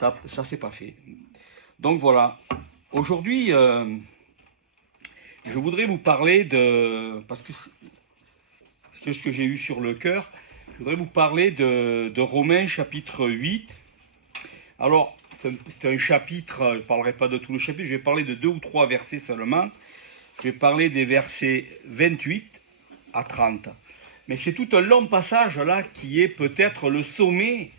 Ça c'est pas fait. Donc voilà. Aujourd'hui, je voudrais vous parler de... Parce que c'est ce que j'ai eu sur le cœur. Je voudrais vous parler de Romains chapitre 8. Alors, c'est un chapitre, je ne parlerai pas de tout le chapitre, je vais parler de 2 ou 3 versets seulement. Je vais parler des versets 28 à 30. Mais c'est tout un long passage là qui est peut-être le sommet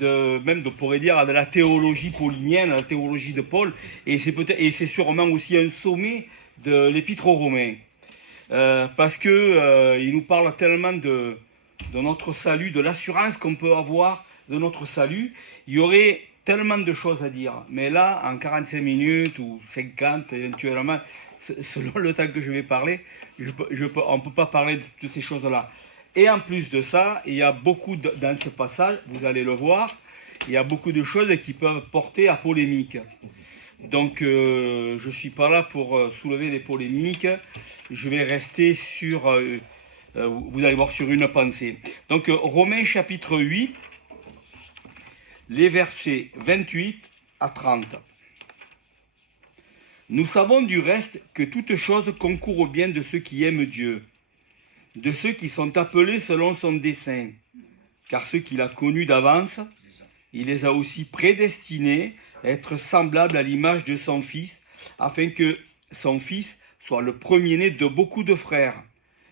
on pourrait dire, de la théologie paulinienne, la théologie de Paul, et c'est sûrement aussi un sommet de l'épître aux Romains. Parce que il nous parle tellement de notre salut, de l'assurance qu'on peut avoir de notre salut. Il y aurait tellement de choses à dire. Mais là, en 45 minutes ou 50 éventuellement, selon le temps que je vais parler, on ne peut pas parler de toutes ces choses-là. Et en plus de ça, il y a beaucoup dans ce passage, vous allez le voir, il y a beaucoup de choses qui peuvent porter à polémique. Donc je ne suis pas là pour soulever des polémiques, je vais rester sur, vous allez voir, sur une pensée. Donc Romains chapitre 8, les versets 28 à 30. Nous savons du reste que toute chose concourt au bien de ceux qui aiment Dieu, de ceux qui sont appelés selon son dessein. Car ceux qu'il a connus d'avance, il les a aussi prédestinés à être semblables à l'image de son Fils, afin que son Fils soit le premier-né de beaucoup de frères.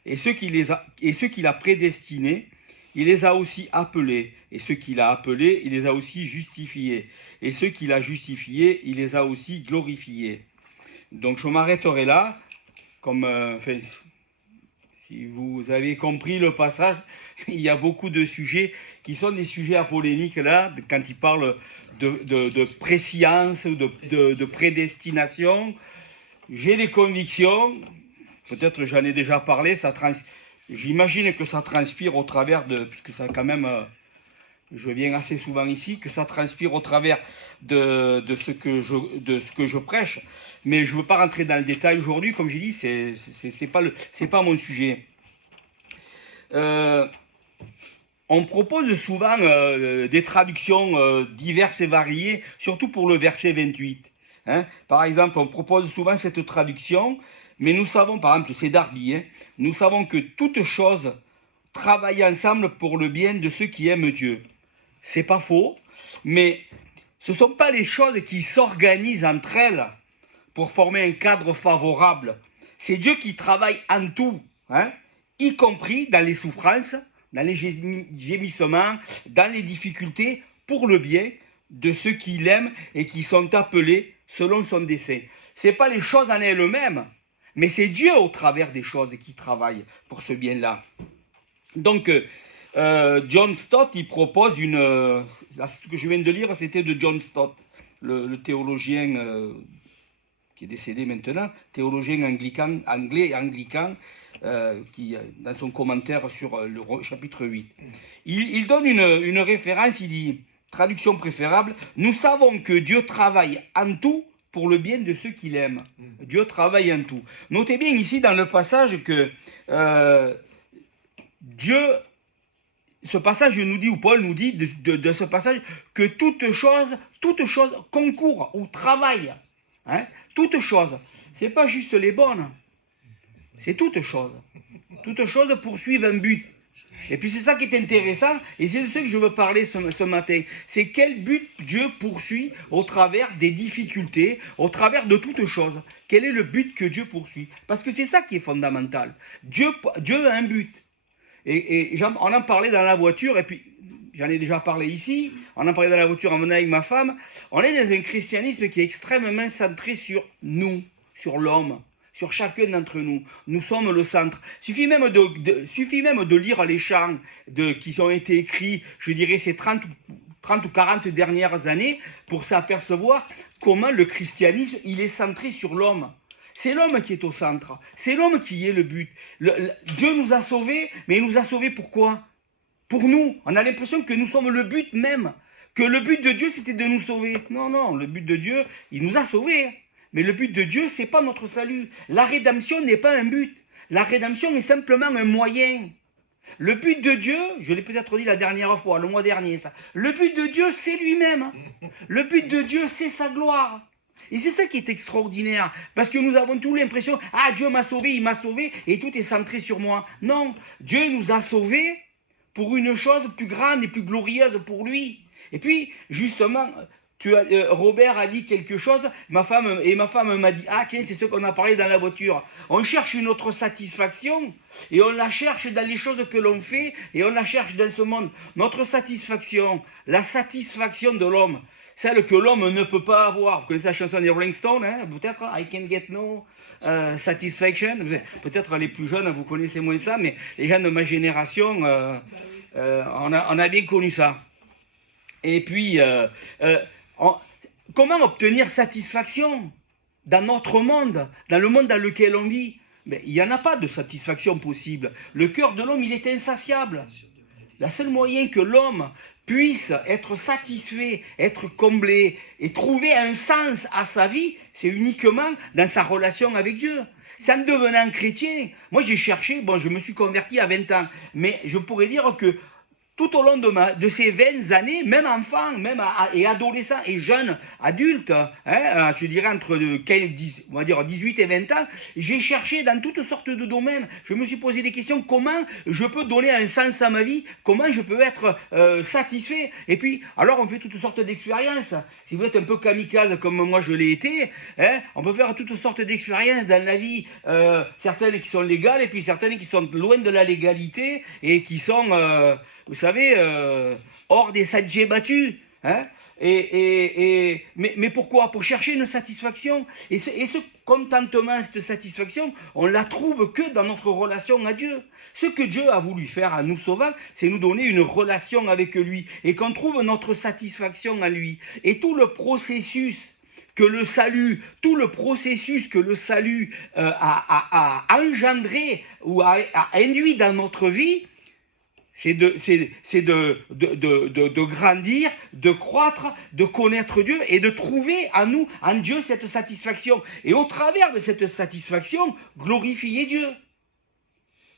Et ceux qu'il a prédestinés, il les a aussi appelés. Et ceux qu'il a appelés, il les a aussi justifiés. Et ceux qu'il a justifiés, il les a aussi glorifiés. Donc je m'arrêterai là, si vous avez compris le passage, il y a beaucoup de sujets qui sont des sujets à polémique là, quand il parle de préscience, de prédestination. J'ai des convictions, peut-être j'en ai déjà parlé, j'imagine que ça transpire au travers puisque ça quand même, je viens assez souvent ici, que ça transpire au travers de ce que je prêche. Mais je ne veux pas rentrer dans le détail aujourd'hui, comme j'ai dit, c'est pas mon sujet. On propose souvent des traductions diverses et variées, surtout pour le verset 28. Par exemple, on propose souvent cette traduction, mais nous savons, par exemple, c'est Darby, nous savons que toutes choses travaillent ensemble pour le bien de ceux qui aiment Dieu. C'est pas faux, mais ce ne sont pas les choses qui s'organisent entre elles pour former un cadre favorable. C'est Dieu qui travaille en tout, y compris dans les souffrances, dans les gémissements, dans les difficultés, pour le bien de ceux qui l'aiment et qui sont appelés selon son dessein. Ce n'est pas les choses en elles-mêmes, mais c'est Dieu au travers des choses qui travaille pour ce bien-là. Donc, John Stott, il propose ce que je viens de lire, c'était de John Stott, le théologien qui est décédé maintenant, théologien anglais et anglican, qui, dans son commentaire sur le chapitre 8. Il donne une référence, il dit, traduction préférable, « Nous savons que Dieu travaille en tout pour le bien de ceux qui l'aiment. » Dieu travaille en tout. Notez bien ici dans le passage que ce passage nous dit, ou Paul nous dit de ce passage, que toute chose concourt ou travaille. Toutes choses. Ce n'est pas juste les bonnes. C'est toutes choses. Toutes choses poursuivent un but. Et puis c'est ça qui est intéressant, et c'est de ce que je veux parler ce matin. C'est quel but Dieu poursuit au travers des difficultés, au travers de toutes choses. Quel est le but que Dieu poursuit? Parce que c'est ça qui est fondamental. Dieu a un but. Et on en parlait dans la voiture, et puis j'en ai déjà parlé ici, on en parlait dans la voiture en venant avec ma femme. On est dans un christianisme qui est extrêmement centré sur nous, sur l'homme, sur chacun d'entre nous. Nous sommes le centre. Suffit même de lire les chants qui ont été écrits, je dirais, ces 30 ou 40 dernières années, pour s'apercevoir comment le christianisme, il est centré sur l'homme. C'est l'homme qui est au centre. C'est l'homme qui est le but. Dieu nous a sauvés, mais il nous a sauvés pourquoi? Pour nous. On a l'impression que nous sommes le but même. Que le but de Dieu, c'était de nous sauver. Non, le but de Dieu, il nous a sauvés. Mais le but de Dieu, ce n'est pas notre salut. La rédemption n'est pas un but. La rédemption est simplement un moyen. Le but de Dieu, je l'ai peut-être dit la dernière fois, le mois dernier, ça. Le but de Dieu, c'est lui-même. Le but de Dieu, c'est sa gloire. Et c'est ça qui est extraordinaire, parce que nous avons tous l'impression, ah, Dieu m'a sauvé, il m'a sauvé, et tout est centré sur moi. Non, Dieu nous a sauvés pour une chose plus grande et plus glorieuse pour lui. Et puis, justement, Robert a dit quelque chose, ma femme m'a dit, ah tiens, c'est ce qu'on a parlé dans la voiture. On cherche une autre satisfaction, et on la cherche dans les choses que l'on fait, et on la cherche dans ce monde. Notre satisfaction, la satisfaction de l'homme, celle que l'homme ne peut pas avoir. Vous connaissez la chanson des Rolling Stones, hein, peut-être, I can get no satisfaction. Peut-être les plus jeunes, vous connaissez moins ça, mais les gens de ma génération, on a bien connu ça. Et puis, comment obtenir satisfaction dans notre monde, dans le monde dans lequel on vit? Mais il n'y en a pas de satisfaction possible. Le cœur de l'homme, il est insatiable. Le seul moyen que l'homme puisse être satisfait, être comblé et trouver un sens à sa vie, c'est uniquement dans sa relation avec Dieu. C'est en devenant chrétien. Moi, j'ai cherché, je me suis converti à 20 ans, mais je pourrais dire que tout au long de ces 20 années, même enfant, et adolescent et jeune, adulte, hein, je dirais entre 18 et 20 ans, j'ai cherché dans toutes sortes de domaines. Je me suis posé des questions, comment je peux donner un sens à ma vie, comment je peux être satisfait. Et puis, alors on fait toutes sortes d'expériences. Si vous êtes un peu kamikaze comme moi je l'ai été, hein, on peut faire toutes sortes d'expériences dans la vie, certaines qui sont légales et puis certaines qui sont loin de la légalité et qui sont... vous savez, hors des sentiers battus. Hein, mais pourquoi? Pour chercher une satisfaction. Et ce contentement, cette satisfaction, on la trouve que dans notre relation à Dieu. Ce que Dieu a voulu faire à nous sauvant, c'est nous donner une relation avec lui. Et qu'on trouve notre satisfaction à lui. Et tout le processus que le salut, a engendré ou a induit dans notre vie, c'est de grandir, de croître, de connaître Dieu et de trouver en Dieu cette satisfaction. Et au travers de cette satisfaction, glorifier Dieu.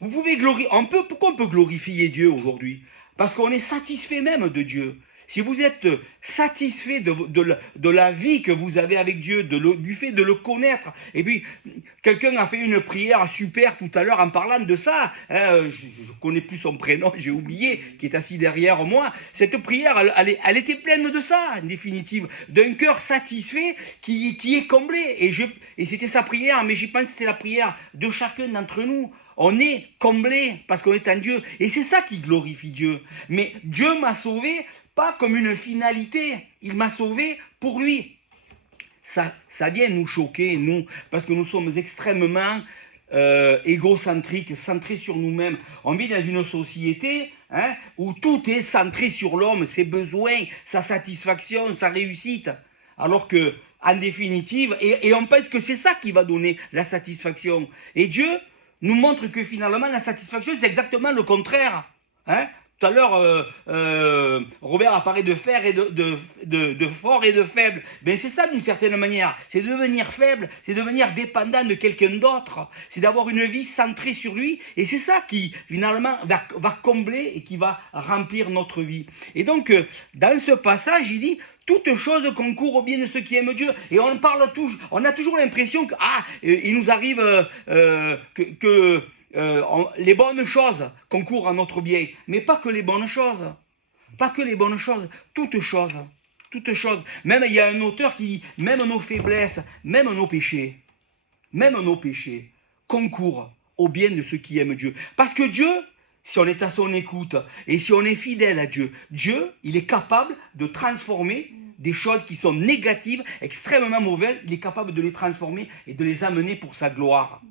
Vous pouvez pourquoi on peut glorifier Dieu aujourd'hui? Parce qu'on est satisfait même de Dieu. Si vous êtes satisfait de la vie que vous avez avec Dieu, du fait de le connaître, et puis quelqu'un a fait une prière super tout à l'heure en parlant de ça, hein, je ne connais plus son prénom, j'ai oublié, qui est assis derrière moi, cette prière, elle était pleine de ça, en définitive, d'un cœur satisfait qui est comblé, et c'était sa prière, mais j'y pense que c'est la prière de chacun d'entre nous. On est comblé parce qu'on est en Dieu, et c'est ça qui glorifie Dieu. Mais Dieu m'a sauvé, pas comme une finalité, il m'a sauvé pour lui. Ça vient nous choquer, nous, parce que nous sommes extrêmement égocentriques, centrés sur nous-mêmes. On vit dans une société où tout est centré sur l'homme, ses besoins, sa satisfaction, sa réussite. Alors que, en définitive, et on pense que c'est ça qui va donner la satisfaction. Et Dieu nous montre que finalement, la satisfaction, c'est exactement le contraire. Hein? Tout à l'heure, Robert a parlé de fer et de fort et de faible. Ben c'est ça d'une certaine manière. C'est de devenir faible, c'est de devenir dépendant de quelqu'un d'autre. C'est d'avoir une vie centrée sur lui. Et c'est ça qui, finalement, va combler et qui va remplir notre vie. Et donc, dans ce passage, il dit... Toute chose concourt au bien de ceux qui aiment Dieu. Et on a toujours l'impression que il nous arrive les bonnes choses concourent à notre bien. Mais pas que les bonnes choses. Pas que les bonnes choses. Toutes choses. Toutes choses. Même il y a un auteur qui dit, même nos faiblesses, même nos péchés concourent au bien de ceux qui aiment Dieu. Parce que Dieu... Si on est à son écoute et si on est fidèle à Dieu, il est capable de transformer des choses qui sont négatives, extrêmement mauvaises, il est capable de les transformer et de les amener pour sa gloire.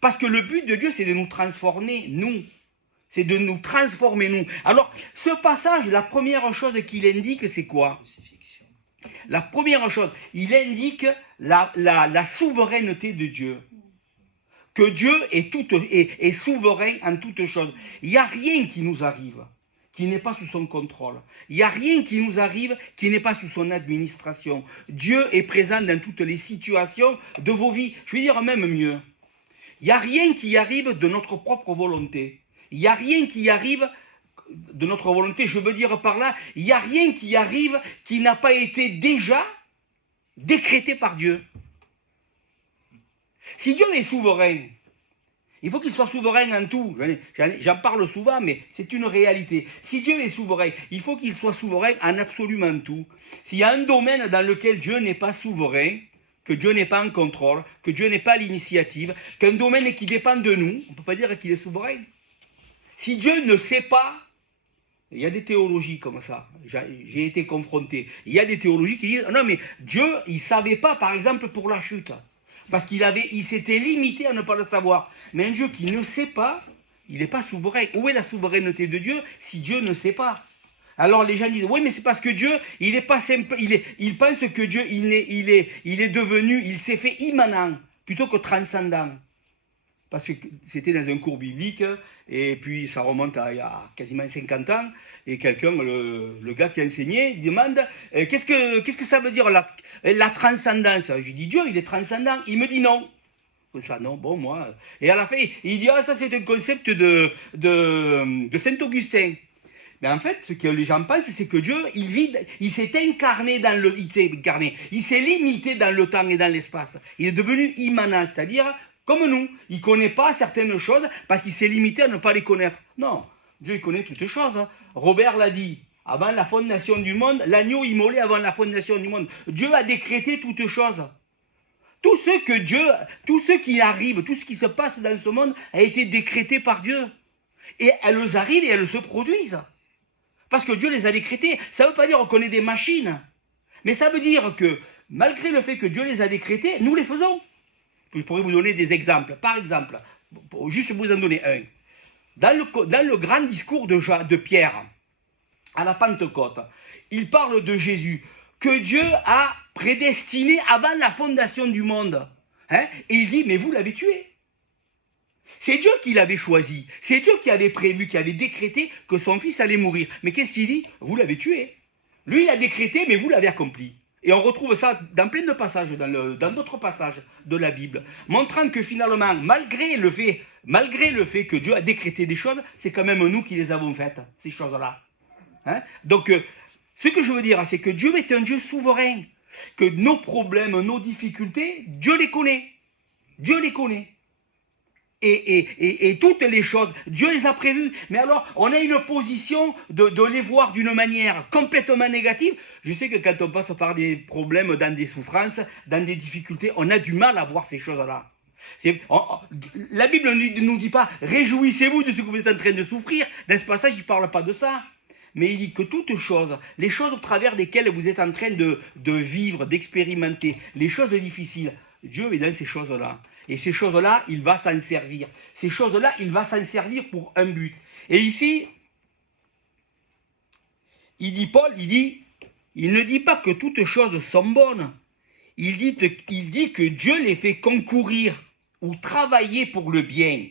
Parce que le but de Dieu, c'est de nous transformer, nous. C'est de nous transformer, nous. Alors, ce passage, la première chose qu'il indique, c'est quoi? La première chose, il indique la souveraineté de Dieu. Que Dieu est souverain en toutes choses. Il n'y a rien qui nous arrive qui n'est pas sous son contrôle. Il n'y a rien qui nous arrive qui n'est pas sous son administration. Dieu est présent dans toutes les situations de vos vies. Je vais dire même mieux. Il n'y a rien qui arrive de notre propre volonté. Il n'y a rien qui arrive de notre volonté. Je veux dire par là, il n'y a rien qui arrive qui n'a pas été déjà décrété par Dieu. Si Dieu est souverain, il faut qu'il soit souverain en tout. J'en parle souvent, mais c'est une réalité. Si Dieu est souverain, il faut qu'il soit souverain en absolument tout. S'il y a un domaine dans lequel Dieu n'est pas souverain, que Dieu n'est pas en contrôle, que Dieu n'est pas à l'initiative, qu'un domaine qui dépend de nous, on ne peut pas dire qu'il est souverain. Si Dieu ne sait pas, il y a des théologies comme ça, j'ai été confronté. Il y a des théologies qui disent, non mais Dieu, il ne savait pas par exemple pour la chute. Parce il s'était limité à ne pas le savoir. Mais un Dieu qui ne sait pas, il n'est pas souverain. Où est la souveraineté de Dieu si Dieu ne sait pas? Alors les gens disent, oui, mais c'est parce que Dieu, il est pas simple, il pense que Dieu, il est devenu, il s'est fait immanent plutôt que transcendant. Parce que c'était dans un cours biblique, et puis ça remonte à il y a quasiment 50 ans, et quelqu'un, le gars qui enseignait, demande qu'est-ce que ça veut dire la transcendance? Je dis Dieu, il est transcendant. Il me dit non. Ça, non, bon, moi. Et à la fin, il dit ça c'est un concept de Saint-Augustin. Mais en fait, ce que les gens pensent, c'est que Dieu, il s'est incarné il s'est limité dans le temps et dans l'espace. Il est devenu immanent, c'est-à-dire comme nous. Il ne connaît pas certaines choses parce qu'il s'est limité à ne pas les connaître. Non, Dieu il connaît toutes choses. Robert l'a dit, avant la fondation du monde, l'agneau immolé avant la fondation du monde. Dieu a décrété toutes choses. Tout ce qui arrive, tout ce qui se passe dans ce monde a été décrété par Dieu. Et elles arrivent et elles se produisent. Parce que Dieu les a décrétées. Ça ne veut pas dire qu'on est des machines. Mais ça veut dire que, malgré le fait que Dieu les a décrétées, nous les faisons. Je pourrais vous donner des exemples. Par exemple, juste vous en donner un. Dans le grand discours de Pierre, à la Pentecôte, il parle de Jésus, que Dieu a prédestiné avant la fondation du monde. Hein? Et il dit, mais vous l'avez tué. C'est Dieu qui l'avait choisi. C'est Dieu qui avait prévu, qui avait décrété que son fils allait mourir. Mais qu'est-ce qu'il dit? Vous l'avez tué. Lui, il a décrété, mais vous l'avez accompli. Et on retrouve ça dans plein de passages, dans d'autres passages de la Bible, montrant que finalement, malgré le fait que Dieu a décrété des choses, c'est quand même nous qui les avons faites, ces choses-là. Hein? Donc, ce que je veux dire, c'est que Dieu est un Dieu souverain, que nos problèmes, nos difficultés, Dieu les connaît. Dieu les connaît. Et toutes les choses, Dieu les a prévues. Mais alors, on a une position de les voir d'une manière complètement négative. Je sais que quand on passe par des problèmes, dans des souffrances, dans des difficultés, on a du mal à voir ces choses-là. La Bible ne nous dit pas « réjouissez-vous de ce que vous êtes en train de souffrir ». Dans ce passage, il ne parle pas de ça. Mais il dit que toutes choses, les choses au travers desquelles vous êtes en train de vivre, d'expérimenter, les choses difficiles, Dieu est dans ces choses-là. Et ces choses-là, il va s'en servir. Ces choses-là, il va s'en servir pour un but. Et ici, Paul, il ne dit pas que toutes choses sont bonnes. Il dit que Dieu les fait concourir ou travailler pour le bien.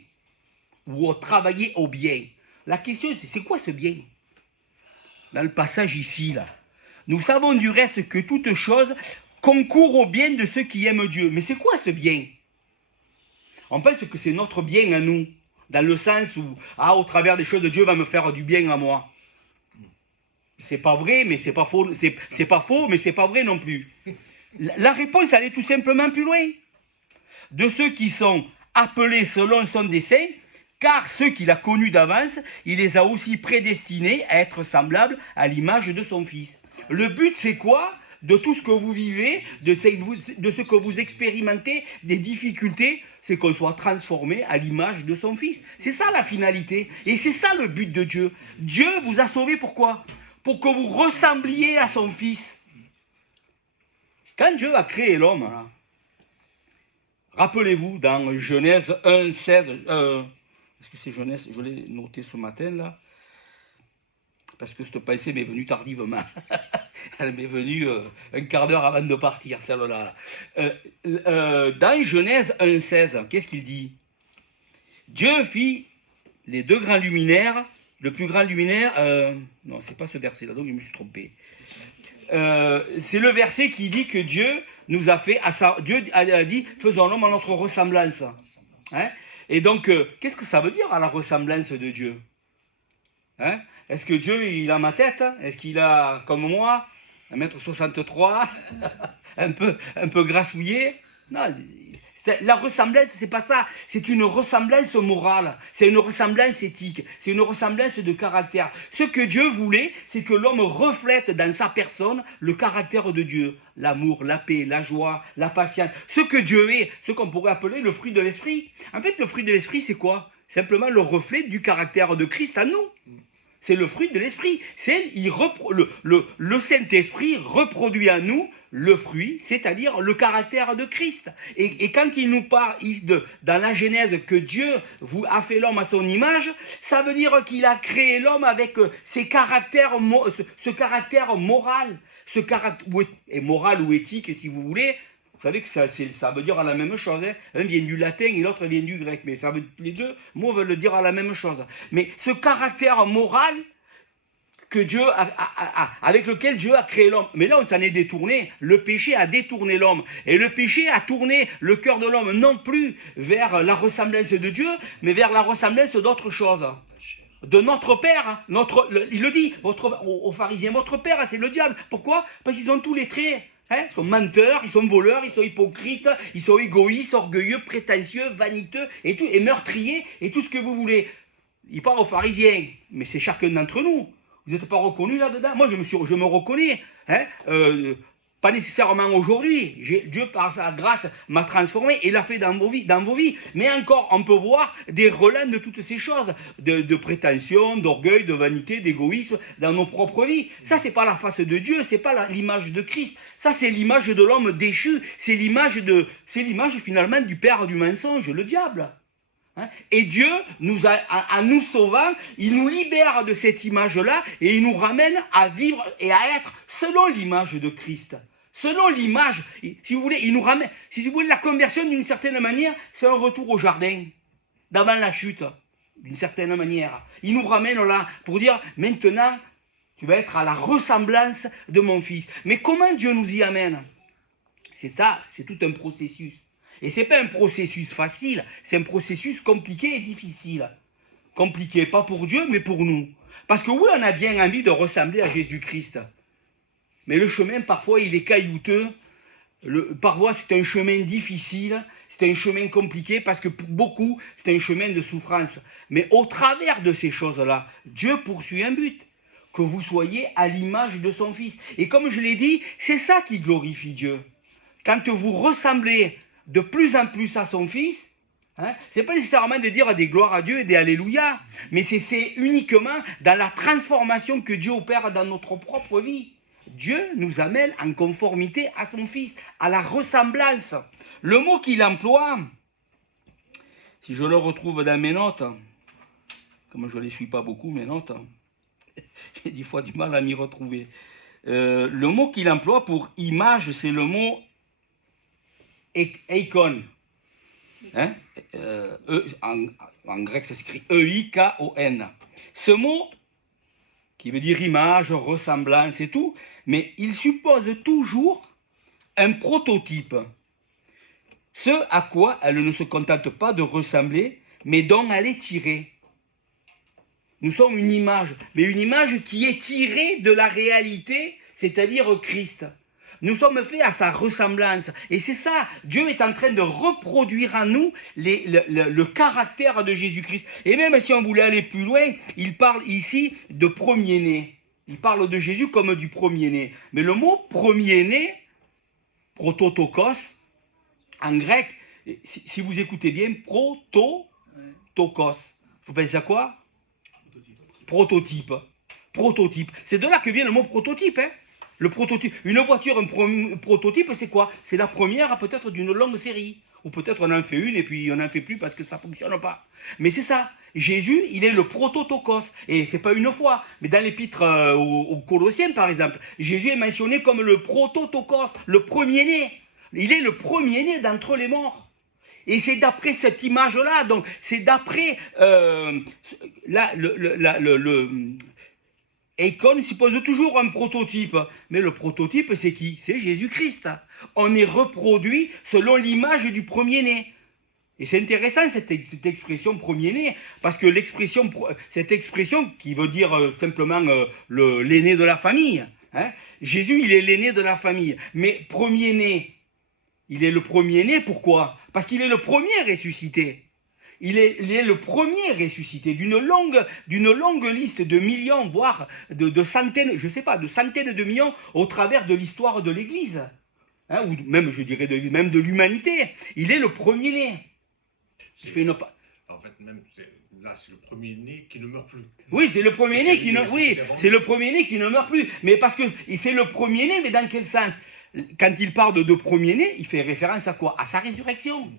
Ou travailler au bien. La question, c'est quoi ce bien? Dans le passage ici, là. Nous savons du reste que toutes choses concourent au bien de ceux qui aiment Dieu. Mais c'est quoi ce bien? On pense que c'est notre bien à nous, dans le sens où, au travers des choses de Dieu va me faire du bien à moi. C'est pas vrai, mais c'est pas faux. C'est pas faux, mais c'est pas vrai non plus. La réponse, elle est tout simplement plus loin. De ceux qui sont appelés selon son dessein, car ceux qu'il a connus d'avance, il les a aussi prédestinés à être semblables à l'image de son Fils. Le but, c'est quoi? De tout ce que vous vivez, de ce que vous expérimentez, des difficultés, c'est qu'on soit transformé à l'image de son Fils. C'est ça la finalité. Et c'est ça le but de Dieu. Dieu vous a sauvé pourquoi? Pour que vous ressembliez à son Fils. Quand Dieu a créé l'homme, hein, rappelez-vous, dans Genèse 1, 16, est-ce que c'est Genèse? Je l'ai noté ce matin, là. Parce que cette pensée m'est venue tardivement. Elle m'est venue un quart d'heure avant de partir, celle-là. Dans Genèse 1,16, qu'est-ce qu'il dit? Dieu fit les deux grands luminaires. Le plus grand luminaire... non, c'est pas ce verset-là, donc je me suis trompé. C'est le verset qui dit que Dieu nous a fait... Dieu a dit, faisons l'homme à notre ressemblance. Hein? Et donc, qu'est-ce que ça veut dire à la ressemblance de Dieu? Hein? Est-ce que Dieu, il a ma tête? Est-ce qu'il a, comme moi, 1,63 m, un peu grassouillé? Non, la ressemblance, c'est pas ça. C'est une ressemblance morale. C'est une ressemblance éthique. C'est une ressemblance de caractère. Ce que Dieu voulait, c'est que l'homme reflète dans sa personne le caractère de Dieu. L'amour, la paix, la joie, la patience. Ce que Dieu est, ce qu'on pourrait appeler le fruit de l'esprit. En fait, le fruit de l'esprit, c'est quoi? Simplement le reflet du caractère de Christ à nous. C'est le fruit de l'esprit. Le Saint-Esprit reproduit en nous le fruit, c'est-à-dire le caractère de Christ. Et quand il nous parle dans la Genèse que Dieu a fait l'homme à son image, ça veut dire qu'il a créé l'homme avec ce caractère moral, moral ou éthique si vous voulez. Vous savez que ça veut dire la même chose. Hein. Un vient du latin et l'autre vient du grec. Mais les deux mots veulent dire la même chose. Mais ce caractère moral que avec lequel Dieu a créé l'homme. Mais là, on s'en est détourné. Le péché a détourné l'homme. Et le péché a tourné le cœur de l'homme non plus vers la ressemblance de Dieu, mais vers la ressemblance d'autre chose. De notre père. Il le dit aux pharisiens, votre père, c'est le diable. Pourquoi? Parce qu'ils ont tous les traits. Hein, ils sont menteurs, ils sont voleurs, ils sont hypocrites, ils sont égoïstes, orgueilleux, prétentieux, vaniteux, et meurtriers, et tout ce que vous voulez. Il parle aux pharisiens, mais c'est chacun d'entre nous. Vous n'êtes pas reconnu là-dedans? Moi, je me reconnais. Hein, pas nécessairement aujourd'hui. Dieu, par sa grâce, m'a transformé et l'a fait dans vos vies. Mais encore, on peut voir des relents de toutes ces choses, de prétention, d'orgueil, de vanité, d'égoïsme dans nos propres vies. Ça, c'est pas la face de Dieu, c'est pas l'image de Christ. Ça, c'est l'image de l'homme déchu. C'est l'image finalement du père du mensonge, le diable. Et Dieu, en nous sauvant, il nous libère de cette image-là et il nous ramène à vivre et à être selon l'image de Christ. Selon l'image, si vous voulez, il nous ramène, si vous voulez, la conversion d'une certaine manière, c'est un retour au jardin, d'avant la chute, d'une certaine manière. Il nous ramène là pour dire, maintenant, tu vas être à la ressemblance de mon fils. Mais comment Dieu nous y amène? C'est ça, c'est tout un processus. Et ce n'est pas un processus facile, c'est un processus compliqué et difficile. Compliqué, pas pour Dieu, mais pour nous. Parce que oui, on a bien envie de ressembler à Jésus-Christ. Mais le chemin, parfois, il est caillouteux. Parfois, c'est un chemin difficile, c'est un chemin compliqué, parce que pour beaucoup, c'est un chemin de souffrance. Mais au travers de ces choses-là, Dieu poursuit un but. Que vous soyez à l'image de son Fils. Et comme je l'ai dit, c'est ça qui glorifie Dieu. Quand vous ressemblez de plus en plus à son Fils, hein, ce n'est pas nécessairement de dire des gloires à Dieu et des alléluia, mais c'est uniquement dans la transformation que Dieu opère dans notre propre vie. Dieu nous amène en conformité à son Fils, à la ressemblance. Le mot qu'il emploie, si je le retrouve dans mes notes, comme je ne les suis pas beaucoup, mes notes, j'ai des fois du mal à m'y retrouver. Le mot qu'il emploie pour image, c'est le mot eikon. Hein? En grec, ça s'écrit E-I-K-O-N. Ce mot, qui veut dire image, ressemblance et tout, mais il suppose toujours un prototype. Ce à quoi elle ne se contente pas de ressembler, mais dont elle est tirée. Nous sommes une image, mais une image qui est tirée de la réalité, c'est-à-dire Christ. Nous sommes faits à sa ressemblance. Et c'est ça, Dieu est en train de reproduire en nous le caractère de Jésus-Christ. Et même si on voulait aller plus loin, il parle ici de premier-né. Il parle de Jésus comme du premier-né. Mais le mot premier-né, prototokos, en grec, si vous écoutez bien, prototokos. Vous pensez à quoi? Prototype. Prototype. C'est de là que vient le mot prototype, hein. Le prototype, une voiture, un prototype, c'est quoi? C'est la première peut-être d'une longue série. Ou peut-être on en fait une et puis on n'en fait plus parce que ça ne fonctionne pas. Mais c'est ça. Jésus, il est le prototokos. Et ce n'est pas une fois. Mais dans l'épître aux Colossiens, par exemple, Jésus est mentionné comme le prototokos, le premier-né. Il est le premier-né d'entre les morts. Et c'est d'après cette image-là, donc c'est d'après Eikon suppose toujours un prototype, mais le prototype c'est qui? C'est Jésus-Christ. On est reproduit selon l'image du premier-né. Et c'est intéressant cette expression premier-né, parce que cette expression qui veut dire simplement l'aîné de la famille, hein, Jésus, il est l'aîné de la famille, mais premier-né, il est le premier-né, pourquoi? Parce qu'il est le premier ressuscité. Il est le premier ressuscité d'une longue liste de millions, voire de centaines, je ne sais pas, de centaines de millions au travers de l'histoire de l'Église. Hein, ou même, je dirais, même de l'humanité. Il est le premier-né. En fait, même là, c'est le premier-né qui ne meurt plus. Oui, c'est le premier-né qui ne... Oui, c'est le premier-né qui ne meurt plus. Mais parce que c'est le premier-né, mais dans quel sens? Quand il parle de premier-né, il fait référence à quoi? À sa résurrection.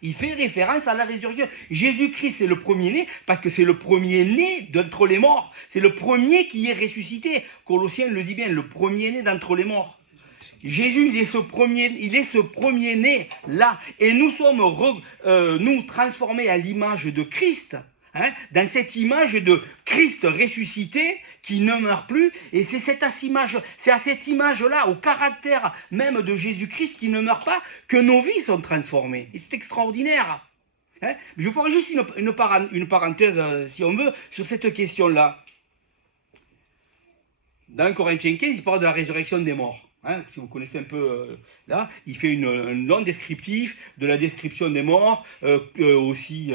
Il fait référence à la résurrection. Jésus-Christ, c'est le premier-né parce que c'est le premier-né d'entre les morts. C'est le premier qui est ressuscité. Colossiens le dit bien, le premier-né d'entre les morts. Jésus, il est ce premier-né là. Et nous sommes nous transformés à l'image de Christ. Hein, dans cette image de Christ ressuscité qui ne meurt plus, et c'est à cette image-là, au caractère même de Jésus-Christ qui ne meurt pas, que nos vies sont transformées. Et c'est extraordinaire. Hein, je ferai juste une parenthèse, si on veut, sur cette question-là. Dans Corinthiens 15, il parle de la résurrection des morts. Hein, si vous connaissez un peu là, il fait un long descriptif de la description des morts, aussi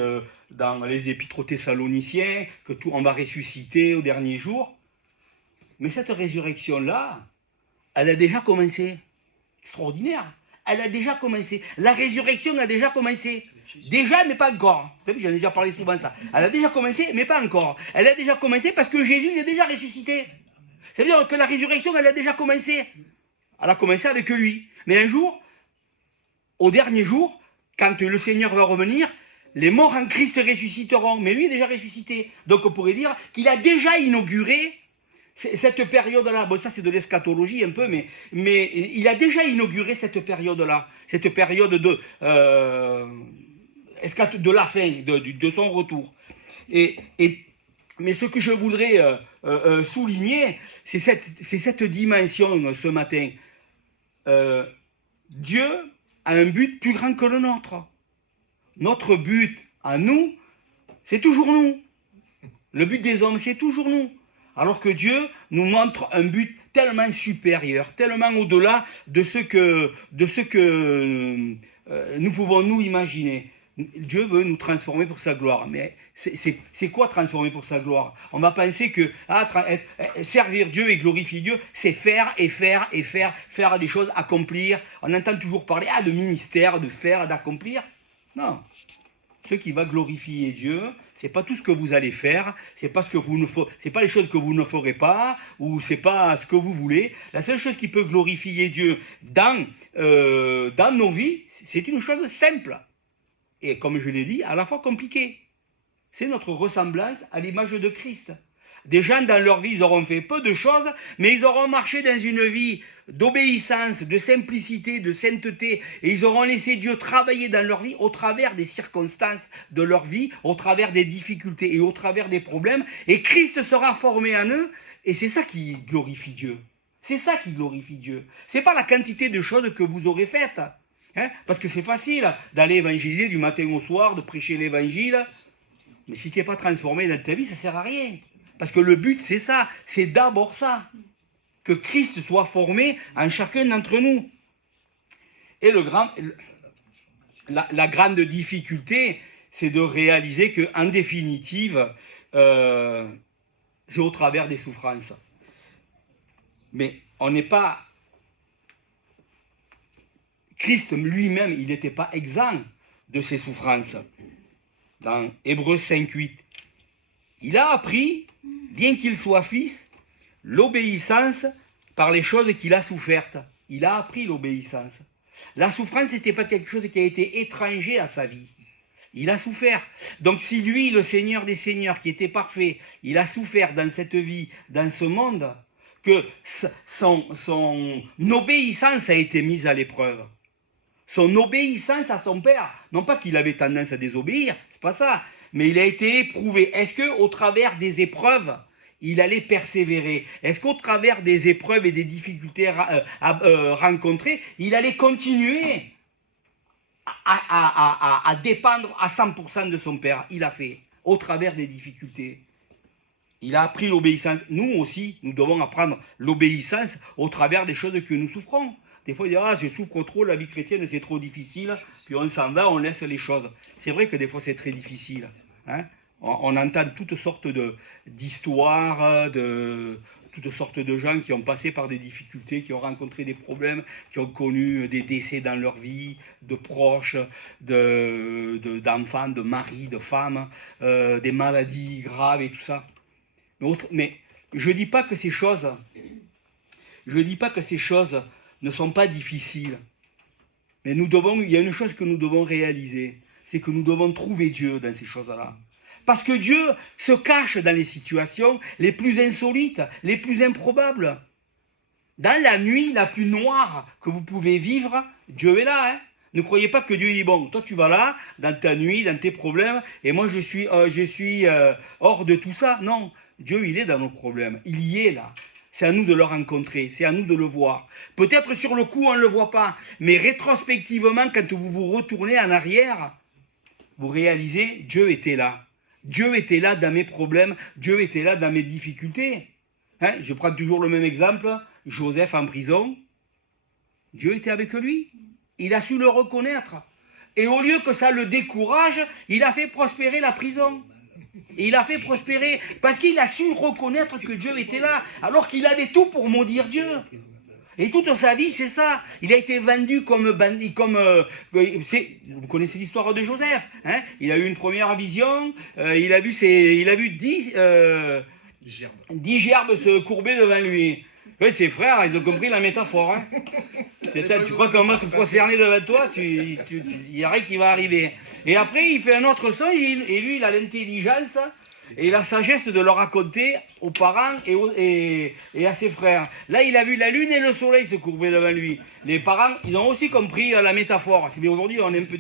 dans les épîtres aux Thessaloniciens, que on va ressusciter au dernier jour. Mais cette résurrection-là, elle a déjà commencé. Extraordinaire. Elle a déjà commencé. La résurrection a déjà commencé. Déjà, mais pas encore. Vous savez, j'en ai déjà parlé souvent ça. Elle a déjà commencé, mais pas encore. Elle a déjà commencé parce que Jésus il est déjà ressuscité. C'est-à-dire que la résurrection, elle a déjà commencé. Elle a commencé avec lui. Mais un jour, au dernier jour, quand le Seigneur va revenir, les morts en Christ ressusciteront. Mais lui est déjà ressuscité. Donc on pourrait dire qu'il a déjà inauguré cette période-là. Bon, ça c'est de l'eschatologie un peu, mais il a déjà inauguré cette période-là. Cette période de la fin, de son retour. Mais ce que je voudrais souligner, c'est cette dimension ce matin. Dieu a un but plus grand que le nôtre. Notre but à nous, c'est toujours nous. Le but des hommes, c'est toujours nous. Alors que Dieu nous montre un but tellement supérieur, tellement au-delà de ce que nous pouvons nous imaginer. Dieu veut nous transformer pour sa gloire. Mais c'est quoi transformer pour sa gloire? On va penser que servir Dieu et glorifier Dieu, c'est faire des choses, accomplir. On entend toujours parler de ministère, de faire, d'accomplir. Non. Ce qui va glorifier Dieu, c'est pas tout ce que vous allez faire, c'est pas les choses que vous ne ferez pas, ou c'est pas ce que vous voulez. La seule chose qui peut glorifier Dieu dans nos vies, c'est une chose simple. Et comme je l'ai dit, à la fois compliquée. C'est notre ressemblance à l'image de Christ. Des gens dans leur vie, ils auront fait peu de choses, mais ils auront marché dans une vie d'obéissance, de simplicité, de sainteté, et ils auront laissé Dieu travailler dans leur vie au travers des circonstances de leur vie, au travers des difficultés et au travers des problèmes, et Christ sera formé en eux, et c'est ça qui glorifie Dieu. C'est ça qui glorifie Dieu. C'est pas la quantité de choses que vous aurez faites. Hein, parce que c'est facile d'aller évangéliser du matin au soir, de prêcher l'évangile, mais si tu n'es pas transformé dans ta vie, ça ne sert à rien. Parce que le but, c'est ça, c'est d'abord ça, que Christ soit formé en chacun d'entre nous. Et la grande difficulté, c'est de réaliser qu'en définitive, c'est au travers des souffrances. Mais on n'est pas... Christ lui-même, il n'était pas exempt de ses souffrances. Dans Hébreux 5.8, il a appris, bien qu'il soit fils, l'obéissance par les choses qu'il a souffertes. Il a appris l'obéissance. La souffrance, n'était pas quelque chose qui a été étranger à sa vie. Il a souffert. Donc si lui, le Seigneur des Seigneurs, qui était parfait, il a souffert dans cette vie, dans ce monde, que son obéissance a été mise à l'épreuve. Son obéissance à son père, non pas qu'il avait tendance à désobéir, c'est pas ça, mais il a été éprouvé. Est-ce qu'au travers des épreuves, il allait persévérer? Est-ce qu'au travers des épreuves et des difficultés rencontrées, il allait continuer à dépendre à 100% de son Père. Il a fait, au travers des difficultés. Il a appris l'obéissance. Nous aussi, nous devons apprendre l'obéissance au travers des choses que nous souffrons. Des fois, il dit, ah, je souffre trop, la vie chrétienne, c'est trop difficile. Puis on s'en va, on laisse les choses. C'est vrai que des fois, c'est très difficile. Hein, on entend toutes sortes d'histoires, toutes sortes de gens qui ont passé par des difficultés, qui ont rencontré des problèmes, qui ont connu des décès dans leur vie, de proches, d'enfants, de maris, de femmes, des maladies graves et tout ça. Mais je ne dis pas que ces choses, ne sont pas difficiles. Mais il y a une chose que nous devons réaliser, c'est que nous devons trouver Dieu dans ces choses-là. Parce que Dieu se cache dans les situations les plus insolites, les plus improbables. Dans la nuit la plus noire que vous pouvez vivre, Dieu est là. Hein. Ne croyez pas que Dieu dit, bon, toi tu vas là, dans ta nuit, dans tes problèmes, et moi je suis hors de tout ça. Non, Dieu il est dans nos problèmes, il y est là. C'est à nous de le rencontrer, c'est à nous de le voir. Peut-être sur le coup on ne le voit pas, mais rétrospectivement, quand vous vous retournez en arrière, vous réalisez, Dieu était là. Dieu était là dans mes problèmes, Dieu était là dans mes difficultés. Hein, je prends toujours le même exemple, Joseph en prison, Dieu était avec lui. Il a su le reconnaître. Et au lieu que ça le décourage, il a fait prospérer la prison. Et il a fait prospérer parce qu'il a su reconnaître que Dieu était là, alors qu'il avait tout pour maudire Dieu. Et toute sa vie, c'est ça. Il a été vendu comme bandit, vous connaissez l'histoire de Joseph. Hein, il a eu une première vision, il a vu 10 gerbes se courber devant lui. Oui, ses frères, ils ont compris la métaphore. Hein. Tu crois qu'on va se prosterner devant toi, il y a rien qui va arriver. Et après, il fait un autre songe, et lui, il a l'intelligence et la sagesse de le raconter aux parents et à ses frères. Là, il a vu la lune et le soleil se courber devant lui. Les parents, ils ont aussi compris la métaphore. C'est bien aujourd'hui, on est un peu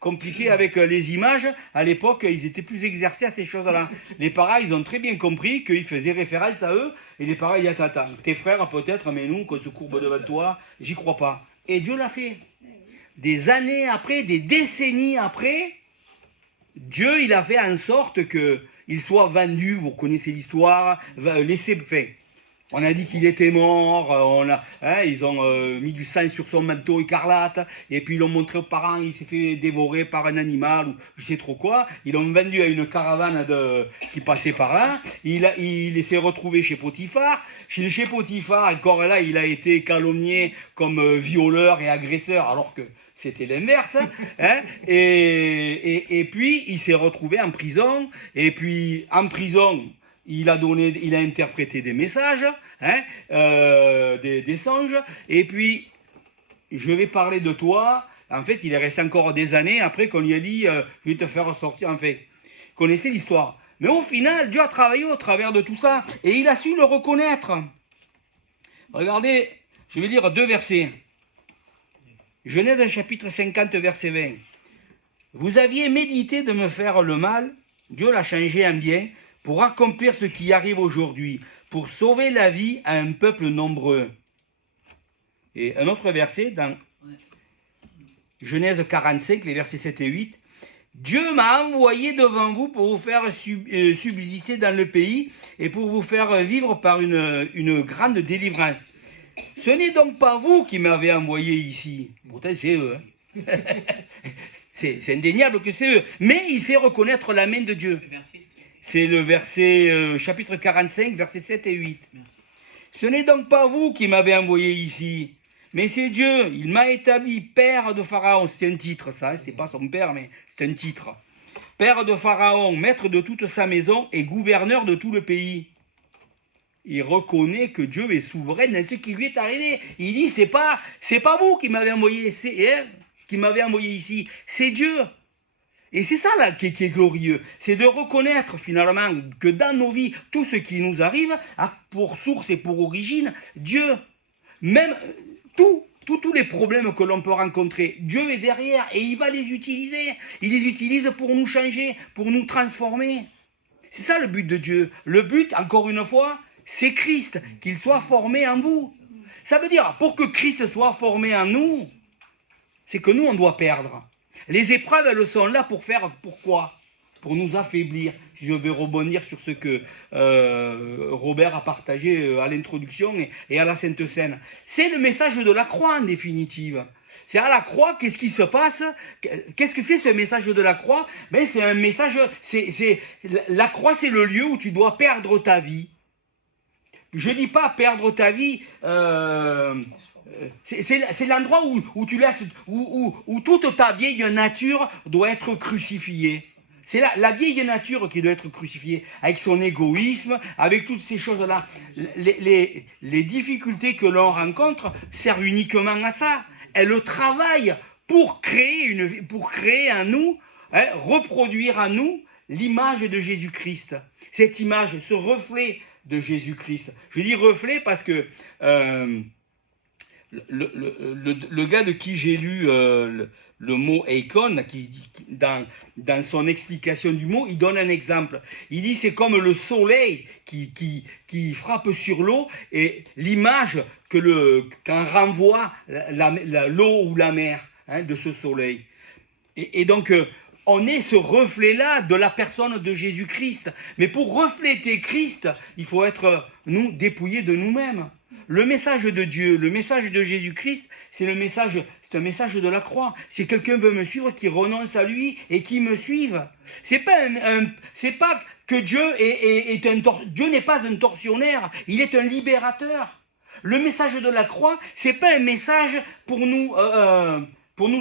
compliqué avec les images. À l'époque, ils étaient plus exercés à ces choses-là. Les parents, ils ont très bien compris qu'ils faisaient référence à eux. Et les parents, ils disent, attends, tes frères peut-être, mais nous, qu'on se courbe devant toi, j'y crois pas. Et Dieu l'a fait. Des années après, des décennies après, Dieu, il a fait en sorte qu'il soit vendu, vous connaissez l'histoire, laissé, on a dit qu'il était mort, ils ont mis du sang sur son manteau écarlate, et puis ils l'ont montré aux parents, il s'est fait dévorer par un animal, ou je sais trop quoi, ils l'ont vendu à une caravane qui passait par là, il s'est retrouvé chez Potiphar, chez Potiphar, encore là, il a été calomnié comme violeur et agresseur, alors que c'était l'inverse, hein, et puis il s'est retrouvé en prison, et puis en prison, il a interprété des messages, hein, des songes, et puis je vais parler de toi. En fait, il est resté encore des années après qu'on lui a dit je vais te faire sortir. En fait, connaissez l'histoire. Mais au final, Dieu a travaillé au travers de tout ça, et il a su le reconnaître. Regardez, je vais lire 2 versets. Genèse chapitre 50, verset 20. Vous aviez médité de me faire le mal, Dieu l'a changé en bien, pour accomplir ce qui arrive aujourd'hui, pour sauver la vie à un peuple nombreux. Et un autre verset dans Genèse 45, les versets 7 et 8. Dieu m'a envoyé devant vous pour vous faire subsister dans le pays et pour vous faire vivre par une grande délivrance. Ce n'est donc pas vous qui m'avez envoyé ici. Pourtant, c'est eux. Hein. c'est indéniable que c'est eux. Mais il sait reconnaître la main de Dieu. C'est le verset, chapitre 45, versets 7 et 8. Merci. Ce n'est donc pas vous qui m'avez envoyé ici, mais c'est Dieu. Il m'a établi père de Pharaon. C'est un titre, ça. Hein, c'était pas son père, mais c'est un titre. Père de Pharaon, maître de toute sa maison et gouverneur de tout le pays. Il reconnaît que Dieu est souverain dans ce qui lui est arrivé. Il dit, c'est pas vous qui m'avez envoyé, qui m'avez envoyé ici, c'est Dieu. Et c'est ça là qui est glorieux, c'est de reconnaître finalement que dans nos vies, tout ce qui nous arrive a pour source et pour origine Dieu. Même tous les problèmes que l'on peut rencontrer, Dieu est derrière et il va les utiliser. Il les utilise pour nous changer, pour nous transformer. C'est ça le but de Dieu. Le but, encore une fois, c'est Christ, qu'il soit formé en vous. Ça veut dire, pour que Christ soit formé en nous, c'est que nous, on doit perdre. Les épreuves, elles sont là pour faire pourquoi? Pour nous affaiblir. Je vais rebondir sur ce que Robert a partagé à l'introduction et à la Sainte Seine. C'est le message de la croix en définitive. C'est à la croix, qu'est-ce qui se passe? Qu'est-ce que c'est ce message de la croix? Ben, c'est un message, la croix, c'est le lieu où tu dois perdre ta vie. Je ne dis pas perdre ta vie, c'est l'endroit où tu laisses, où toute ta vieille nature doit être crucifiée. C'est la vieille nature qui doit être crucifiée, avec son égoïsme, avec toutes ces choses-là. Les difficultés que l'on rencontre servent uniquement à ça. Elles travaillent pour créer en nous, reproduire en nous l'image de Jésus-Christ. Cette image, ce reflet de Jésus-Christ. Je dis reflet parce que le gars de qui j'ai lu le mot eikon, dans son explication du mot, il donne un exemple. Il dit c'est comme le soleil qui frappe sur l'eau et l'image qu'en renvoie l'eau ou la mer de ce soleil. Et donc, on est ce reflet-là de la personne de Jésus-Christ. Mais pour refléter Christ, il faut être, nous, dépouillés de nous-mêmes. Le message de Dieu, le message de Jésus-Christ, c'est un message de la croix. Si quelqu'un veut me suivre, qu'il renonce à lui et qu'il me suive. C'est pas que Dieu Dieu n'est pas un tortionnaire, il est un libérateur. Le message de la croix, c'est pas un message pour nous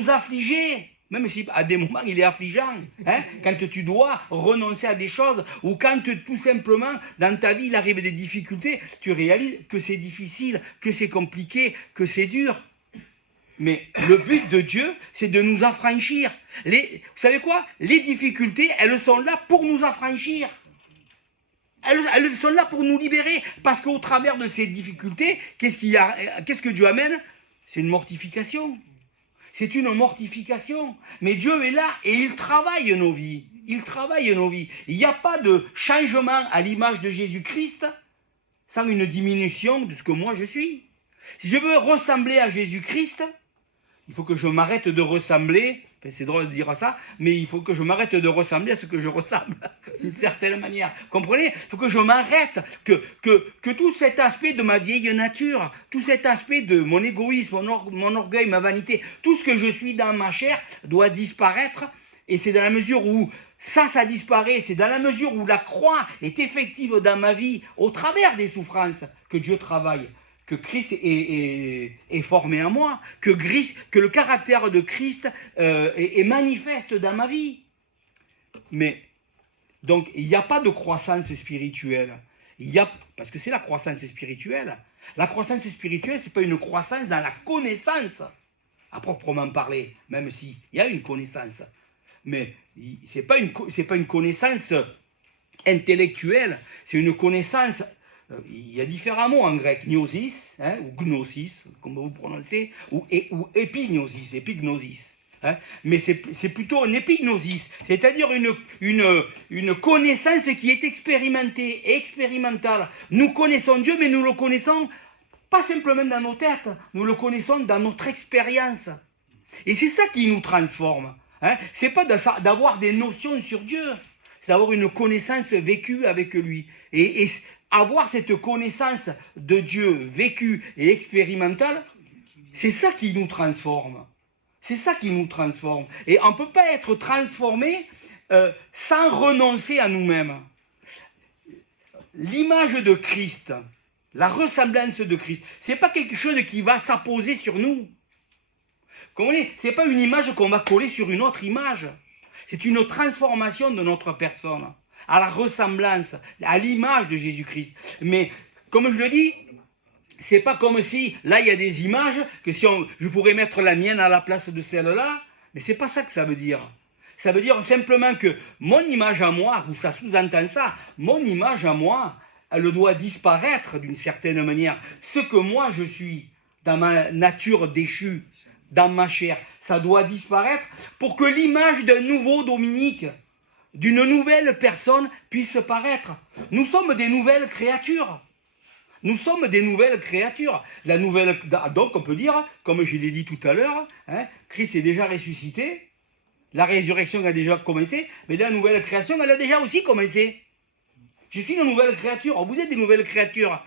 affliger. Même si à des moments il est affligeant, quand tu dois renoncer à des choses ou quand tout simplement dans ta vie il arrive des difficultés, tu réalises que c'est difficile, que c'est compliqué, que c'est dur. Mais le but de Dieu, c'est de nous affranchir. Vous savez quoi? Les difficultés, elles sont là pour nous affranchir. Elles sont là pour nous libérer. Parce qu'au travers de ces difficultés, qu'est-ce que Dieu amène? C'est une mortification. C'est une mortification. Mais Dieu est là et il travaille nos vies. Il travaille nos vies. Il n'y a pas de changement à l'image de Jésus-Christ sans une diminution de ce que moi je suis. Si je veux ressembler à Jésus-Christ, il faut que je m'arrête de ressembler, c'est drôle de dire ça, mais il faut que je m'arrête de ressembler à ce que je ressemble, d'une certaine manière. Comprenez? Il faut que je m'arrête, que tout cet aspect de ma vieille nature, tout cet aspect de mon égoïsme, mon orgueil, ma vanité, tout ce que je suis dans ma chair doit disparaître, et c'est dans la mesure où ça disparaît, c'est dans la mesure où la croix est effective dans ma vie, au travers des souffrances, que Dieu travaille. Que Christ est formé en moi, que le caractère de Christ est manifeste dans ma vie. Mais, donc, il n'y a pas de croissance spirituelle. Parce que c'est la croissance spirituelle. La croissance spirituelle, ce n'est pas une croissance dans la connaissance, à proprement parler, même s'il y a une connaissance. Mais ce n'est pas une connaissance intellectuelle, c'est une connaissance. Il y a différents mots en grec, gnosis, ou gnosis, comme vous prononcez, ou épignosis. Mais c'est plutôt une épignosis, c'est-à-dire une connaissance qui est expérimentée, expérimentale. Nous connaissons Dieu, mais nous le connaissons pas simplement dans nos têtes, nous le connaissons dans notre expérience. Et c'est ça qui nous transforme. C'est pas d'avoir des notions sur Dieu, c'est d'avoir une connaissance vécue avec lui. Et avoir cette connaissance de Dieu vécue et expérimentale, c'est ça qui nous transforme. C'est ça qui nous transforme. Et on ne peut pas être transformé sans renoncer à nous-mêmes. L'image de Christ, la ressemblance de Christ, ce n'est pas quelque chose qui va s'apposer sur nous. Comprenez? Ce n'est pas une image qu'on va coller sur une autre image. C'est une transformation de notre personne, à la ressemblance, à l'image de Jésus-Christ. Mais, comme je le dis, c'est pas comme si, là, il y a des images, que si je pourrais mettre la mienne à la place de celle-là, mais c'est pas ça que ça veut dire. Ça veut dire simplement que mon image à moi, ou ça sous-entend ça, mon image à moi, elle doit disparaître d'une certaine manière. Ce que moi je suis, dans ma nature déchue, dans ma chair, ça doit disparaître pour que l'image d'un nouveau Dominique, d'une nouvelle personne puisse paraître. Nous sommes des nouvelles créatures. Nous sommes des nouvelles créatures. Donc on peut dire, comme je l'ai dit tout à l'heure, Christ est déjà ressuscité. La résurrection a déjà commencé, mais la nouvelle création, elle a déjà aussi commencé. Je suis une nouvelle créature. Vous êtes des nouvelles créatures.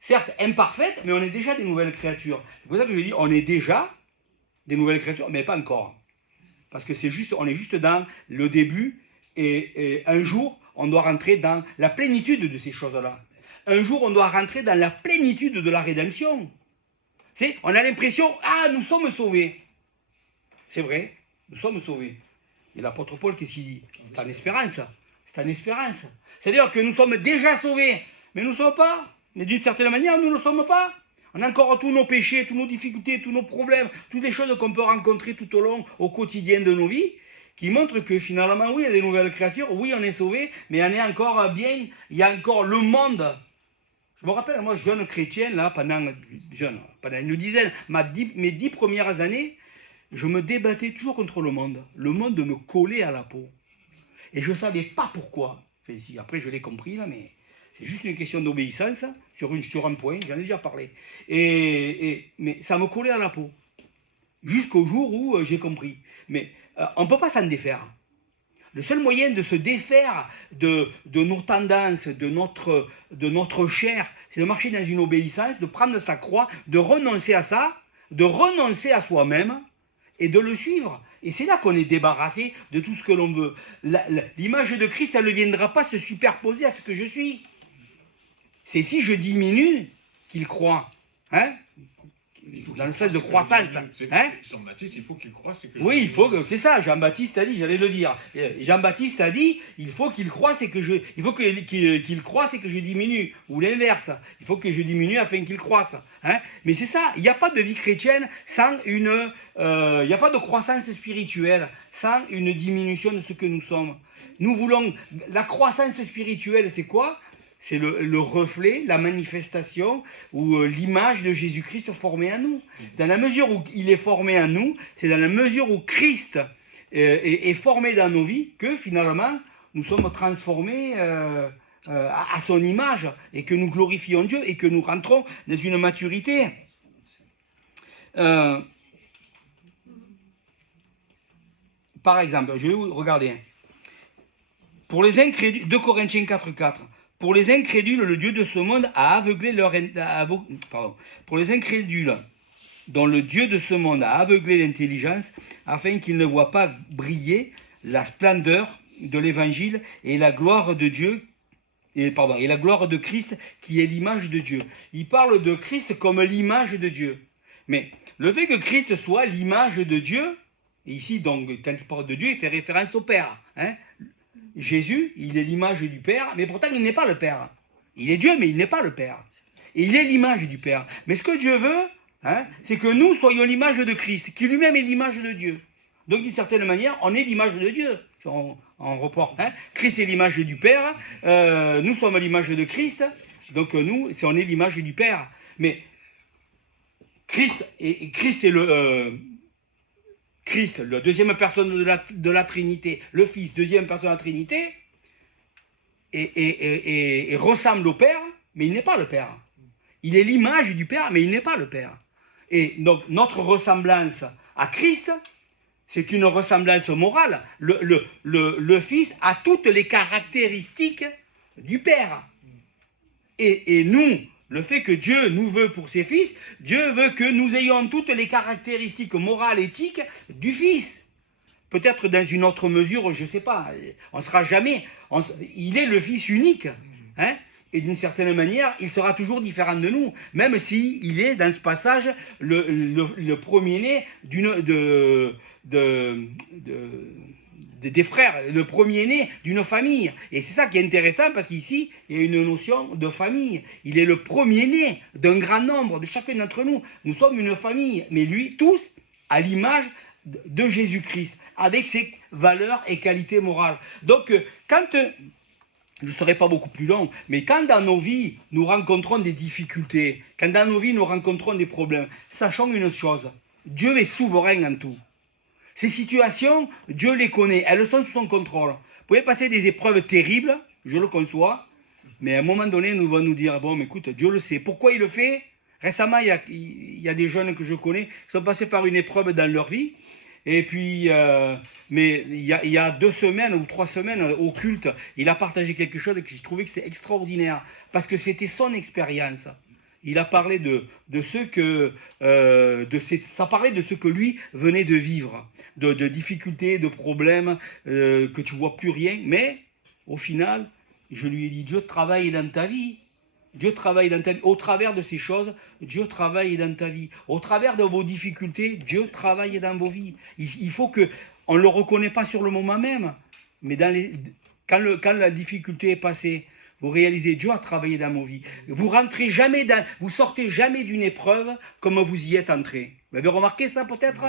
Certes imparfaites, mais on est déjà des nouvelles créatures. C'est pour ça que je dis, on est déjà des nouvelles créatures, mais pas encore. Parce que on est juste dans le début, et un jour, on doit rentrer dans la plénitude de ces choses-là. Un jour, on doit rentrer dans la plénitude de la rédemption. On a l'impression, nous sommes sauvés. C'est vrai, nous sommes sauvés. Et l'apôtre Paul, qu'est-ce qu'il dit? C'est en espérance. C'est en espérance. C'est-à-dire que nous sommes déjà sauvés, mais nous ne sommes pas. Mais d'une certaine manière, nous ne le sommes pas. On a encore tous nos péchés, toutes nos difficultés, tous nos problèmes, toutes les choses qu'on peut rencontrer tout au long, au quotidien de nos vies, qui montrent que finalement, oui, il y a des nouvelles créatures, oui, on est sauvés, mais on est encore bien, il y a encore le monde. Je me rappelle, moi, jeune chrétien, là, pendant une dizaine, mes 10 premières années, je me débattais toujours contre le monde. Le monde me collait à la peau. Et je ne savais pas pourquoi. Enfin, si, après, je l'ai compris, là, mais c'est juste une question d'obéissance sur un point, j'en ai déjà parlé. Mais ça me collait à la peau. Jusqu'au jour où j'ai compris. Mais on ne peut pas s'en défaire. Le seul moyen de se défaire de nos tendances, de notre chair, c'est de marcher dans une obéissance, de prendre sa croix, de renoncer à ça, de renoncer à soi-même et de le suivre. Et c'est là qu'on est débarrassé de tout ce que l'on veut. L'image de Christ, elle ne viendra pas se superposer à ce que je suis. C'est si je diminue qu'il croit. Hein? Dans le sens de croissance. Hein? Jean-Baptiste, il faut qu'il croie. Oui, il faut que c'est ça. Jean-Baptiste a dit, j'allais le dire. Jean-Baptiste a dit, il faut qu'il croie, c'est que qu'il croie, c'est que je diminue. Ou l'inverse. Il faut que je diminue afin qu'il croisse. Hein? Mais c'est ça. Il n'y a pas de vie chrétienne sans il n'y a pas de croissance spirituelle sans une diminution de ce que nous sommes. Nous voulons la croissance spirituelle, c'est quoi? C'est le reflet, la manifestation ou l'image de Jésus-Christ formée en nous. Dans la mesure où il est formé en nous, c'est dans la mesure où Christ est formé dans nos vies que finalement nous sommes transformés à son image et que nous glorifions Dieu et que nous rentrons dans une maturité. Par exemple, je vais vous regarder. Pour les incrédules, 2 Corinthiens 4,4. Pour les incrédules, le Dieu de ce monde a aveuglé Pour les incrédules, dont le Dieu de ce monde a aveuglé l'intelligence, afin qu'ils ne voient pas briller la splendeur de l'Évangile et la gloire de Dieu, et la gloire de Christ, qui est l'image de Dieu. Il parle de Christ comme l'image de Dieu. Mais le fait que Christ soit l'image de Dieu, et ici, donc, quand il parle de Dieu, il fait référence au Père. Hein? Jésus, il est l'image du Père, mais pourtant il n'est pas le Père. Il est Dieu, mais il n'est pas le Père. Et il est l'image du Père. Mais ce que Dieu veut, c'est que nous soyons l'image de Christ, qui lui-même est l'image de Dieu. Donc d'une certaine manière, on est l'image de Dieu. En report. Christ est l'image du Père, nous sommes l'image de Christ, donc nous, on est l'image du Père. Mais Christ est Christ, la deuxième personne de la Trinité, le Fils, deuxième personne de la Trinité, et ressemble au Père, mais il n'est pas le Père. Il est l'image du Père, mais il n'est pas le Père. Et donc, notre ressemblance à Christ, c'est une ressemblance morale. Le Fils a toutes les caractéristiques du Père. Et nous, le fait que Dieu nous veut pour ses fils, Dieu veut que nous ayons toutes les caractéristiques morales, éthiques du Fils. Peut-être dans une autre mesure, je ne sais pas. On ne sera jamais. Il est le Fils unique. Hein? Et d'une certaine manière, il sera toujours différent de nous. Même s'il est, dans ce passage, le premier-né des frères, le premier-né d'une famille. Et c'est ça qui est intéressant, parce qu'ici, il y a une notion de famille. Il est le premier-né d'un grand nombre, de chacun d'entre nous. Nous sommes une famille, mais lui, tous, à l'image de Jésus-Christ, avec ses valeurs et qualités morales. Donc, quand... je ne serai pas beaucoup plus long, mais quand dans nos vies, nous rencontrons des difficultés, quand dans nos vies, nous rencontrons des problèmes, sachons une chose, Dieu est souverain en tout. Ces situations, Dieu les connaît, elles sont sous son contrôle. Vous pouvez passer des épreuves terribles, je le conçois, mais à un moment donné, nous allons nous dire, bon, mais écoute, Dieu le sait. Pourquoi il le fait? Récemment, il y a des jeunes que je connais qui sont passés par une épreuve dans leur vie, Et puis, mais il y a 2 semaines ou 3 semaines au culte, il a partagé quelque chose que j'ai trouvé que c'est extraordinaire, parce que c'était son expérience. Il a parlé de ce que, ça parlait de ce que lui venait de vivre, de difficultés, de problèmes, que tu vois plus rien. Mais au final, je lui ai dit, Dieu travaille dans ta vie. Dieu travaille dans ta vie. Au travers de ces choses, Dieu travaille dans ta vie. Au travers de vos difficultés, Dieu travaille dans vos vies. Il faut que, on ne le reconnaît pas sur le moment même, mais quand la difficulté est passée, vous réalisez, Dieu a travaillé dans vos vies. Vous sortez jamais d'une épreuve comme vous y êtes entré. Vous avez remarqué ça peut-être?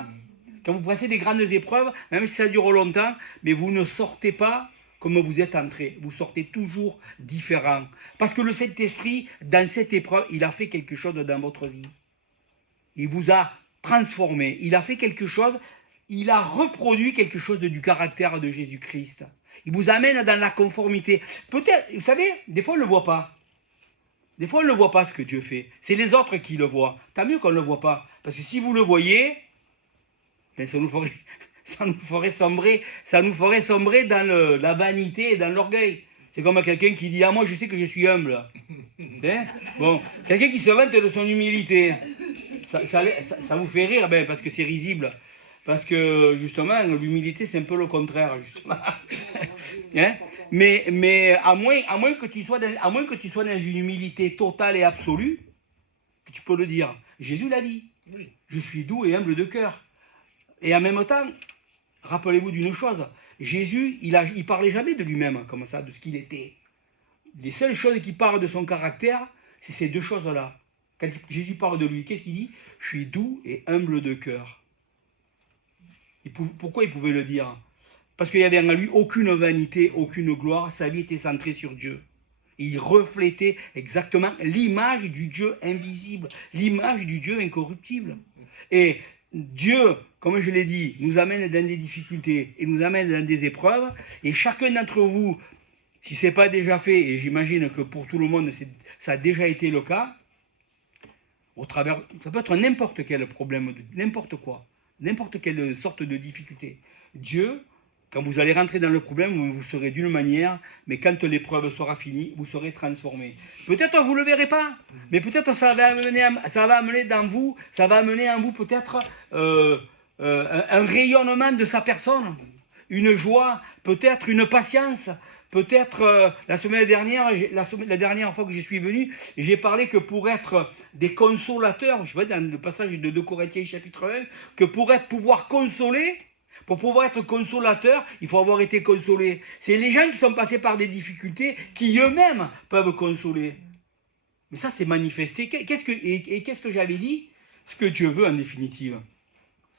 Quand vous passez des grandes épreuves, même si ça dure longtemps, mais vous ne sortez pas comme vous êtes entré. Vous sortez toujours différent. Parce que le Saint-Esprit, dans cette épreuve, il a fait quelque chose dans votre vie. Il vous a transformé. Il a fait quelque chose, il a reproduit quelque chose du caractère de Jésus-Christ. Il vous amène dans la conformité. Peut-être, vous savez, des fois on ne le voit pas. Des fois on ne le voit pas ce que Dieu fait. C'est les autres qui le voient. Tant mieux qu'on ne le voit pas. Parce que si vous le voyez, ben ça nous ferait sombrer dans la vanité et dans l'orgueil. C'est comme quelqu'un qui dit « Ah, moi je sais que je suis humble. » Bon, quelqu'un qui se vante de son humilité. Ça vous fait rire, ben, parce que c'est risible. Parce que justement, l'humilité, c'est un peu le contraire, justement. Hein? Mais à moins que tu sois dans une humilité totale et absolue, que tu peux le dire. Jésus l'a dit. Oui. Je suis doux et humble de cœur. Et en même temps, rappelez-vous d'une chose. Jésus, il parlait jamais de lui-même, comme ça, de ce qu'il était. Les seules choses qui parlent de son caractère, c'est ces deux choses-là. Quand Jésus parle de lui, qu'est-ce qu'il dit? Je suis doux et humble de cœur. Pourquoi il pouvait le dire? Parce qu'il n'y avait en lui aucune vanité, aucune gloire. Sa vie était centrée sur Dieu. Il reflétait exactement l'image du Dieu invisible, l'image du Dieu incorruptible. Et Dieu, comme je l'ai dit, nous amène dans des difficultés et nous amène dans des épreuves. Et chacun d'entre vous, si ce n'est pas déjà fait, et j'imagine que pour tout le monde, ça a déjà été le cas, ça peut être n'importe quel problème, n'importe quoi. N'importe quelle sorte de difficulté. Dieu, quand vous allez rentrer dans le problème, vous serez d'une manière, mais quand l'épreuve sera finie, vous serez transformé. Peut-être vous ne le verrez pas, mais peut-être ça va amener en vous peut-être un rayonnement de sa personne, une joie, peut-être une patience. Peut-être la dernière fois que je suis venu, j'ai parlé que pour être des consolateurs, je sais pas, dans le passage de 2 Corinthiens chapitre 1, que pour pouvoir consoler, pour pouvoir être consolateur, il faut avoir été consolé. C'est les gens qui sont passés par des difficultés qui eux-mêmes peuvent consoler. Mais ça, c'est manifesté. Qu'est-ce que j'avais dit? Ce que Dieu veut en définitive,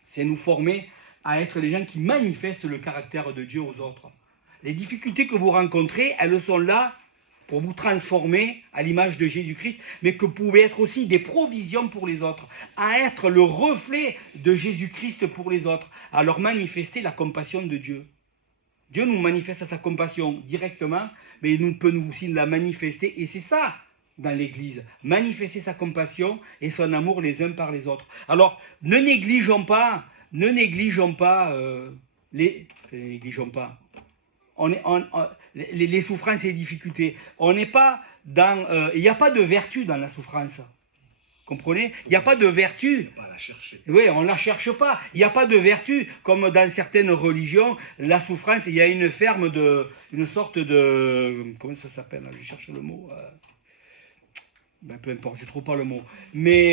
c'est nous former à être les gens qui manifestent le caractère de Dieu aux autres. Les difficultés que vous rencontrez, elles sont là pour vous transformer à l'image de Jésus-Christ, mais que vous pouvez être aussi des provisions pour les autres, à être le reflet de Jésus-Christ pour les autres, à leur manifester la compassion de Dieu. Dieu nous manifeste sa compassion directement, mais il peut nous aussi la manifester, et c'est ça dans l'Église, manifester sa compassion et son amour les uns par les autres. Alors, ne négligeons pas les souffrances et les difficultés. On n'est pas dans... il n'y a pas de vertu dans la souffrance. Comprenez? Il n'y a pas de vertu. Il n'y a pas à la chercher. Oui, on ne la cherche pas. Il n'y a pas de vertu. Comme dans certaines religions, la souffrance, il y a une sorte de... Comment ça s'appelle? Je cherche le mot. Ben, peu importe, je ne trouve pas le mot. Mais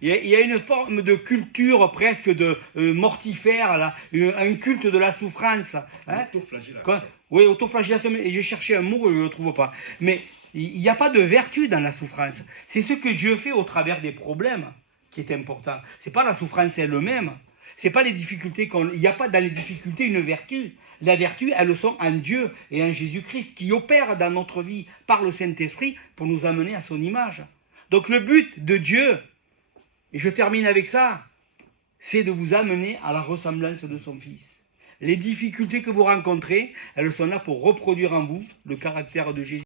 il y a une forme de culture presque de mortifère, là, un culte de la souffrance. Hein? Autoflagellation. Oui, autoflagellation, et je cherchais un mot, je ne le trouve pas. Mais il n'y a pas de vertu dans la souffrance. C'est ce que Dieu fait au travers des problèmes qui est important. Ce n'est pas la souffrance elle-même. C'est pas les difficultés il n'y a pas dans les difficultés une vertu. La vertu, elles sont en Dieu et en Jésus-Christ qui opère dans notre vie par le Saint-Esprit pour nous amener à son image. Donc le but de Dieu, et je termine avec ça, c'est de vous amener à la ressemblance de son Fils. Les difficultés que vous rencontrez, elles sont là pour reproduire en vous le caractère de Jésus.